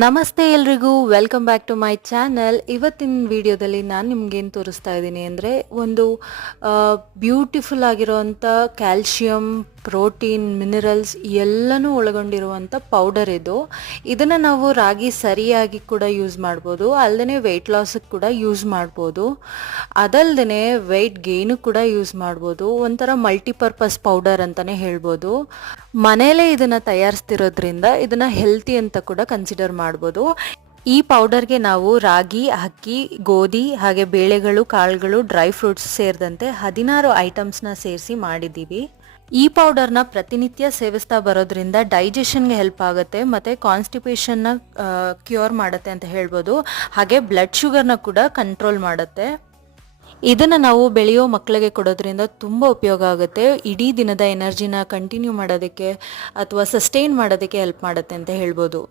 ನಮಸ್ತೆ ಎಲ್ರಿಗೂ, welcome back to my channel. ಇವತ್ತಿನ ವಿಡಿಯೋದಲ್ಲಿ ನಾನು ನಿಮ್ಗೇನು ತೋರಿಸ್ತಾ ಇದ್ದೀನಿ ಅಂದರೆ ಒಂದು ಬ್ಯೂಟಿಫುಲ್ ಆಗಿರೋವಂಥ ಕ್ಯಾಲ್ಶಿಯಂ, ಪ್ರೋಟೀನ್, ಮಿನರಲ್ಸ್ ಎಲ್ಲನೂ ಒಳಗೊಂಡಿರುವಂಥ ಪೌಡರ್ ಇದು. ಇದನ್ನು ನಾವು ರಾಗಿ ಸರಿಯಾಗಿ ಕೂಡ ಯೂಸ್ ಮಾಡ್ಬೋದು, ಅಲ್ಲದೆ ವೆಯ್ಟ್ ಲಾಸಿಗೆ ಕೂಡ ಯೂಸ್ ಮಾಡ್ಬೋದು, ಅದಲ್ಲದೆ ವೆಯ್ಟ್ ಗೇನು ಕೂಡ ಯೂಸ್ ಮಾಡ್ಬೋದು. ಒಂಥರ ಮಲ್ಟಿಪರ್ಪಸ್ ಪೌಡರ್ ಅಂತಲೇ ಹೇಳ್ಬೋದು. ಮನೆಯಲ್ಲೇ ಇದನ್ನು ತಯಾರಿಸ್ತಿರೋದ್ರಿಂದ ಇದನ್ನು ಹೆಲ್ತಿ ಅಂತ ಕೂಡ ಕನ್ಸಿಡರ್ ಮಾಡ್ಬೋದು. ಈ ಪೌಡರ್ಗೆ ನಾವು ರಾಗಿ, ಅಕ್ಕಿ, ಗೋಧಿ ಹಾಗೆ ಬೇಳೆಗಳು, ಕಾಳುಗಳು, ಡ್ರೈ ಫ್ರೂಟ್ಸ್ ಸೇರಿದಂತೆ 16 ಐಟಮ್ಸ್ನ ಸೇರಿಸಿ ಮಾಡಿದ್ದೀವಿ. ಈ ಪೌಡರ್ನ ಪ್ರತಿನಿತ್ಯ ಸೇವಿಸ್ತಾ ಬರೋದ್ರಿಂದ ಡೈಜೆಷನ್ಗೆ ಹೆಲ್ಪ್ ಆಗುತ್ತೆ ಮತ್ತು ಕಾನ್ಸ್ಟಿಪೇಷನ್ನ ಕ್ಯೂರ್ ಮಾಡುತ್ತೆ ಅಂತ ಹೇಳ್ಬೋದು. ಹಾಗೆ ಬ್ಲಡ್ ಶುಗರ್ನ ಕೂಡ ಕಂಟ್ರೋಲ್ ಮಾಡುತ್ತೆ. ಇದನ್ನು ನಾವು ಬೆಳೆಯೋ ಮಕ್ಕಳಿಗೆ ಕೊಡೋದ್ರಿಂದ ತುಂಬ ಉಪಯೋಗ ಆಗುತ್ತೆ. ಇಡೀ ದಿನದ ಎನರ್ಜಿನ ಕಂಟಿನ್ಯೂ ಮಾಡೋದಕ್ಕೆ ಅಥವಾ ಸಸ್ಟೈನ್ ಮಾಡೋದಕ್ಕೆ ಹೆಲ್ಪ್ ಮಾಡುತ್ತೆ ಅಂತ ಹೇಳ್ಬೋದು.